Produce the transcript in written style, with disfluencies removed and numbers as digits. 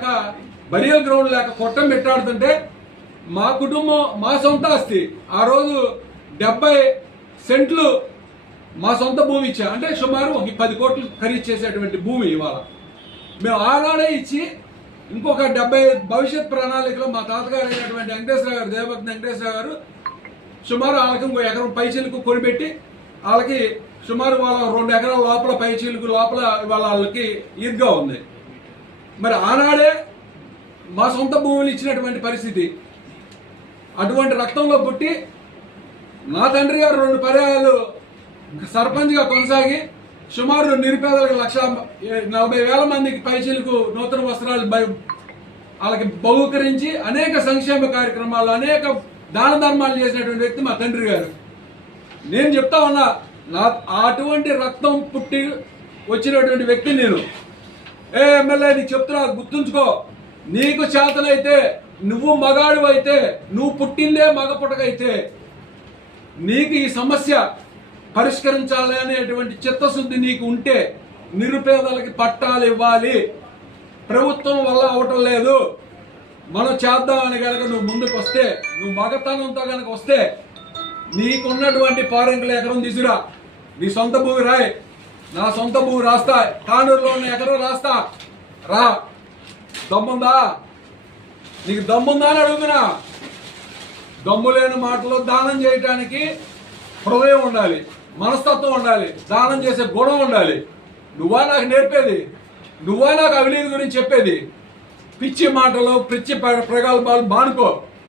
లేక burial ground లేక కొట్టం పెట్టాడుతుంటే మా కుటుంబం మా సొంత ఆస్తి ఆ రోజు 70 సెంట్లు మా సొంత భూమి ఇచ్చా, అంటే సుమారు 10 కోట్లు ఖరీదు చేసేటువంటి భూమి ఇవాళ మేము ఆనాడే ఇచ్చి ఇంకొక 70 భవిష్యత్ ప్రణాళికలో మా తాతగారు అయినటువంటి వెంకటేశ్వర గారు, దేవభక్తి వెంకటేశ్వర గారు సుమారు వాళ్ళకి ఇంకో ఎకరం పైచీలకు కొనిపెట్టి వాళ్ళకి సుమారు వాళ్ళ 2 ఎకరాల లోపల పైచీలకు లోపల వాళ్ళకి ఈద్గా ఉంది. మరి ఆనాడే మా సొంత భూములు ఇచ్చినటువంటి పరిస్థితి. అటువంటి రక్తంలో పుట్టి నా తండ్రి గారు 2 పర్యాయాలు సర్పంచ్గా కొనసాగి సుమారు నిరుపేదలకు 1,40,000 మందికి పైచీలకు నూతన వస్త్రాలు వాళ్ళకి బహుకరించి అనేక సంక్షేమ కార్యక్రమాలు అనేక దాన ధర్మాలు చేసినటువంటి వ్యక్తి మా తండ్రి గారు. నేను చెప్తా ఉన్నా, అటువంటి రక్తం పుట్టి వచ్చినటువంటి వ్యక్తి నేను. ఎమ్మెల్యే నీకు చెప్తున్నా, గుర్తుంచుకో, నీకు చేతనైతే, నువ్వు మగాడు అయితే, నువ్వు పుట్టిందే మగ పుట్టకైతే నీకు ఈ సమస్య పరిష్కరించాలి అనేటువంటి చిత్తశుద్ధి నీకు ఉంటే నిరుపేదలకి పట్టాలు ఇవ్వాలి, ప్రభుత్వం వల్ల అవటం లేదు, మనం చేద్దామని కనుక నువ్వు ముందుకు వస్తే, నువ్వు మగతనంతో కనుక వస్తే నీకున్నటువంటి 4 ఎకరం తీసుకురా, నీ సొంత భూమి రాయి, నా సొంత భూమి రాస్తా, కానూరులో ఉన్న ఎకరం రాస్తా, రా. దమ్ముందా? నీకు దమ్ముందా అని అడుగుతున్నా. దమ్ము లేని మాటలో దానం చేయటానికి హృదయం ఉండాలి, మనస్తత్వం ఉండాలి, దానం చేసే గుణం ఉండాలి. నువ్వా నాకు నేర్పేది? నువ్వా నాకు అవినీతి గురించి చెప్పేది? పిచ్చి మాటలు, పిచ్చి ప్రగల్భాలు మానుకో.